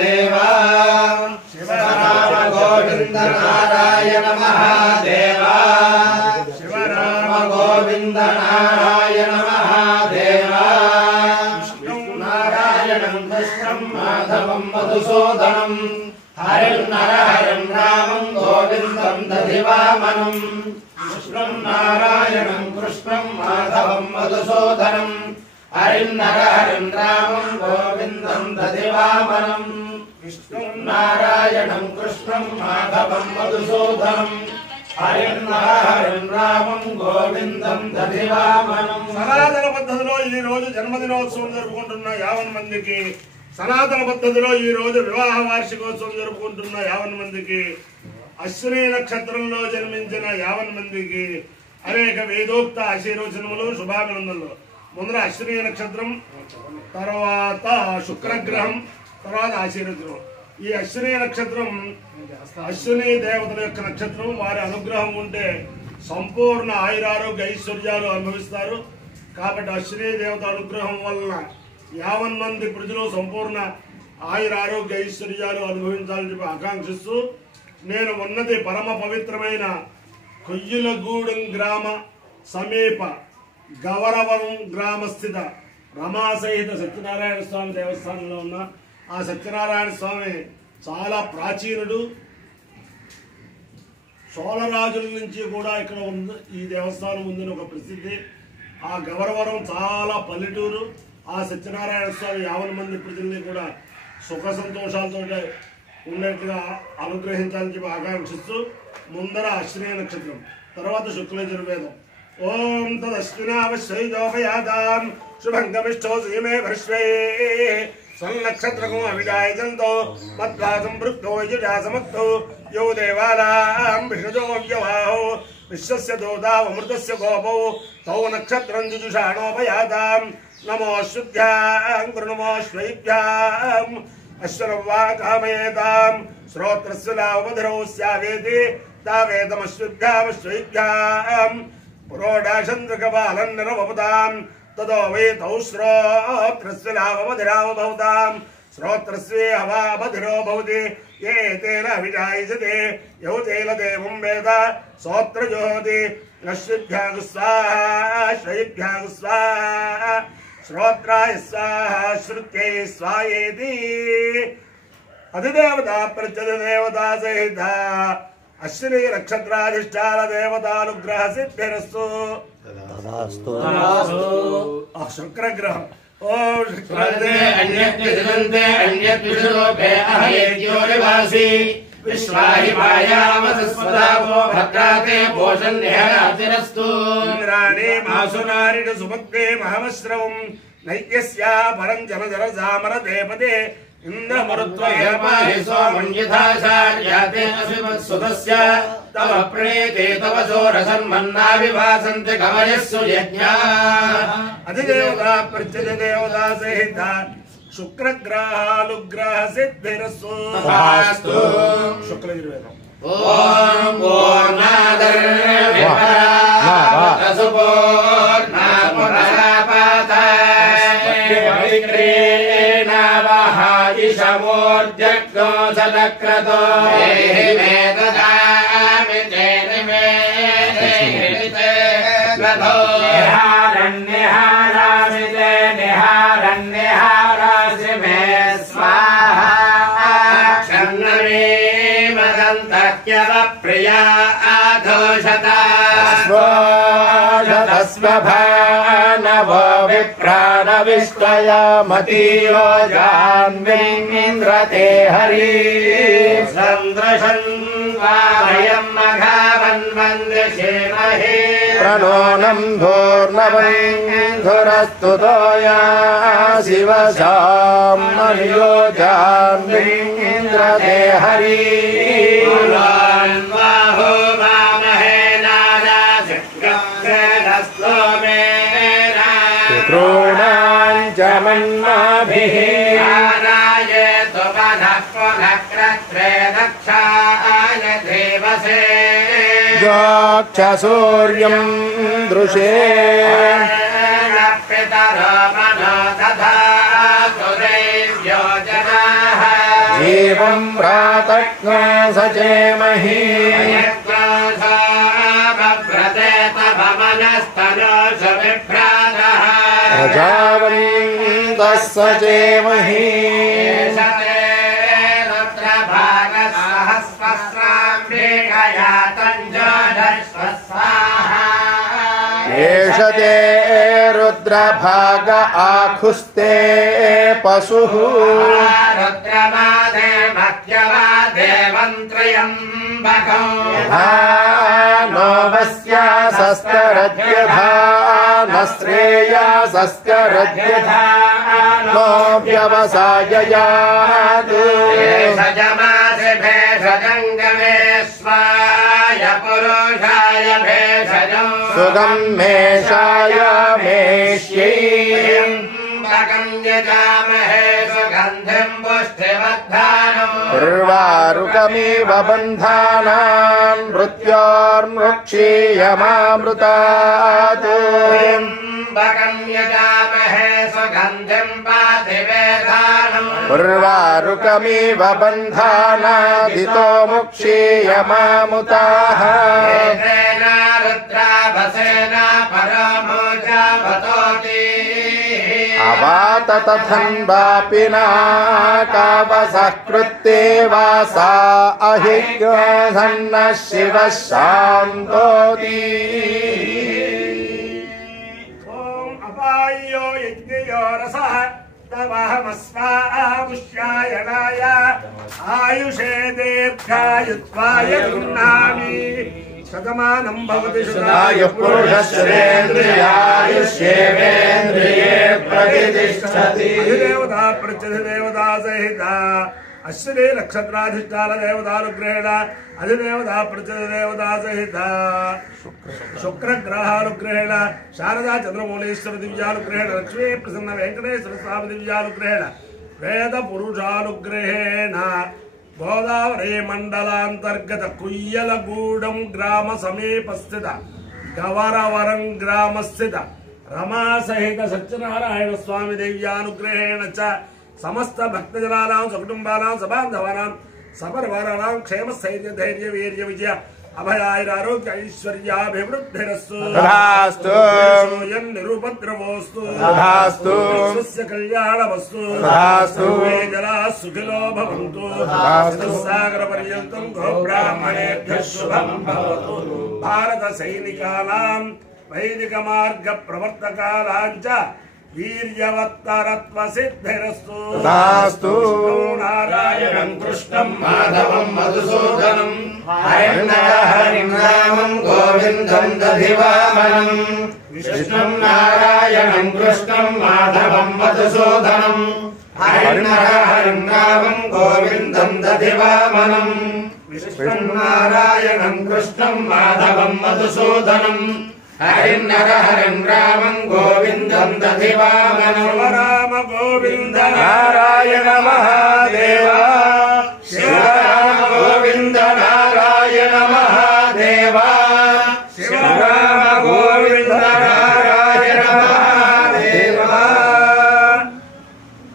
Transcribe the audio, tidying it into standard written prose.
महादेवा शिवराम गोविंद नारायण महादेवा शिवराम गोविंद नारायण महादेवा नारायणं कृष्णं माधवं मधुसूदनं हरिं नरहरिं रामं गोविन्दं दधिवामनं कृष्णं नारायणं कृष्णं माधवं मधुसूदनं हरिं नरहरिं रामं गोविन्दं दधिवामनं कृष्णं नारायणं कृष्णं माधवं मधुसूदनं हरिं नरहरिं रामं गोविन्दं दधिवामनं సనాతన పద్ధతిలో ఈ రోజు జన్మదినోత్సవం జరుపుకుంటున్న 50 మందికి సనాతన పద్ధతిలో ఈ రోజు వివాహ వార్షికోత్సవం జరుపుకుంటున్న 50 మందికి అశ్విని నక్షత్రంలో జన్మించిన 50 మందికి అనేక వేదోక్త ఆశీర్వచనములు శుభాభినందనలు. ముందర అశ్విని నక్షత్రం, తర్వాత శుక్రగ్రహం, తర్వాత ఆశీర్వచనం. ఈ అశ్విని నక్షత్రం అశ్విని దేవతల యొక్క నక్షత్రం. వారి అనుగ్రహం ఉంటే సంపూర్ణ ఆయురారోగ్య ఐశ్వర్యాలు అనుభవిస్తారు. కాబట్టి అశ్విని దేవత అనుగ్రహం వలన 50 మంది ప్రజలు సంపూర్ణ ఆయురారోగ్య ఐశ్వర్యాలు అనుభవించాలని చెప్పి ఆకాంక్షిస్తూ నేను ఉన్నది పరమ పవిత్రమైన కొయ్యులగూడెం గ్రామ సమీప గవరవరం గ్రామస్థిత రమాసహిత సత్యనారాయణ స్వామి దేవస్థానంలో ఉన్న ఆ సత్యనారాయణ స్వామి చాలా ప్రాచీనుడు. చోళరాజుల నుంచి కూడా ఇక్కడ ఉంది ఈ దేవస్థానం ఉందని ఒక ప్రసిద్ధి. ఆ గవరవరం చాలా పల్లెటూరు. ఆ సత్యనారాయణ స్వామి 50 మంది ప్రజల్ని కూడా సుఖ సంతోషాలతో ఉండేట్టుగా అనుగ్రహించాలని చెప్పి ఆకాంక్షిస్తూ ముందర అశ్విని నక్షత్రం, తర్వాత శుక్లయజుర్వేదం. ఓం తదశ్వినావశ్వైజోపయాదాం శుభంగమిష్టో సీమే భర్ష్వే స్వన్నక్షత్రకం అవిజాయజంతో మద్వాసం వృక్తో యజాసమత్తో యో దేవానాం విషజో వ్యవాహో విశ్వస్య దోదావమృతస్య గోపౌ తౌ నక్షత్రం జుజుషాణోపయాదాం నమోశ్రుభ్యాం కృణమోశ్వైభ్యాం అశ్వరం వా కామయేతాం శ్రోత్రస్య లావమధురౌ స్యావేతి తావేదమశ్వభ్యామశ్వైభ్యాం పురోడాశంద్రకపాలం నిరవపదాం తదో వై తౌ శ్రోత్రస్య లావమధురావ భవతాం శ్రోత్రస్యే హవామధురో భవతి ఏ తేన అభిజాయజతే యౌ తేన దేవం వేద శ్రోత్రజోతి అశ్వభ్యాం స్వాహా శ్వైభ్యాం స్వాహా శ్రోత్రాయ స్వాహా శ్రుత్యై స్వాయేతి. అధిదేవత ప్రత్యధిదేవతా సహిత అశ్విని నక్షత్రాధిష్టాన దేవతానుగ్రహ సిద్ధిరస్తు. శుక్రగ్రహం. ఓం శుక్రదే అన్యత్రిదంతే అన్యత్రిలోకే అహయేత్యోనివాసి విశ్వాహి మాయావసస్వదావో భద్రాతే భోషన్యహరాతిరస్తు. ఇంద్రాణి మాసునారిణ సుభక్తే మహమశ్రవం నైత్యస్యా పరం జనజర సామర దేపదే ఇంద్రమరుత్వయపాహి సోమన్యథాచార్యాతే అసివత్సుతస్య తవ ప్రణేతే తవ సోరసన్మన్నావివాసంతి కవయస్సు యజ్ఞా. అధిదేవతా ప్రత్యధిదేవతా సహిత శుక్రగ్రహాలుగ్రహ సిద్ధిరస్సు. శుక్లయజుర్వేదం. ఓం పూర్ణాదర్శమోర్జగ్నోసలక్రతో నిహారన్నిహారామితే నిహారన్నిహారాసి మే స్వాహా. క్షన్నమే మదంతక్యవ ప్రియా ఆధోషతాస్వభానవో విప్రాణవిష్టయామతీయో జాన్వింద్రతే హరి చంద్రశన్వాయం మఘావన్వంద్యశేమహే ప్రణోనం ధూర్ణవంధురస్తుతోయా శివసామనియో జాన్వింద్రతే హరి వాహో వామహే నారాజగ్రస్తో మే పితॄణాంచమన్మాభిః ఆనాయేతు మనః పునఃక్రత్రే దక్షాయ దేవసే సూర్యం దృశే పితరో మనో దధాతు దేవ్యో జనాః एवं प्रातज्ञो सचेमहि प्रजावन्तः सचेमहि एष ते रुद्रभाग आखुस्ते पशुः नवस्या सस्तरज्यधा न श्रेया सस्तरज्यधा नो व्यवसाययात् पुरुषाय भेषजं सुगं मेषाय मेष्यै उर्वारुकमिव बन्धानां मृत्योर्मृक्षीयमामृतात् उर्वारुकमिव बन्धानादितो मुक्षीयमामुताः अवात तथन्वापिना कावसः कृत्ते वासा अहिग्रसन्नः शिवः शान्तोति अपायो यज्ञयो रसः तवहमस्वामुष्यायणाय आयुषे दीर्घायुत्वाय गृह्णामि शतमानं भवति शतायुः पुरुषश्रेन्द्रियायुष्येवेन्द्रिये प्रतिष्ठति देवता प्रत्यधिदेवता सहिता अश्विनी नक्षत्राधिष्ठान देवतानुग्रहेण अधिदेवता प्रत्यधिदेवता सहिता शुक्रग्रहानुग्रहेण शारदा चंद्रमौलीश्वर दिव्यानुग्रहेण लक्ष्मी प्रसन्न वेंकटेश्वर स्वामी दिव्यानुग्रहेण वेद पुरुषानुग्रहेण गोदावरी मंडलांतर्गत कुय्यलगूडं ग्राम समीपस्थित गवरवरं ग्रामस्थित रमा सहित सत्यनारायण स्वामी दिव्यानुग्रहेण च समस्त भक्तजनानां सकुटुंबानां सबान्धवानां सपरिवाराणां क्षेम स्थैर्य धैर्य वीर्य विजय अभयारोग्य ऐश्वर्याभिवृद्धिरस्तु तथास्तु निरुपद्रवोस्तु तथास्तु स्वस्य कल्याणमस्तु तथास्तु जनाः सुखिनो भवन्तु तथास्तु सागरपर्यन्तं गोब्राह्मणेभ्यः शुभं भवतु भारत सैनिकानां वैदिक मार्ग प्रवर्तकानां च वीर्यवत्तरत्व सिद्धिरस्तु तथास्तु नारायणं कृष्णं माधवं मधुसूदनं हरिं रामं गोविन्दं दधिवामनं विष्णुं नारायणं कृष्णं माधवं मधुसूदनं हरिं रामं गोविन्दं दधिवामनं विष्णुं नारायणं कृष्णं माधवं मधुसूदनं हरिं रामं गोविन्दं दधिवामनं राम गोविन्द नारायण महादेवा।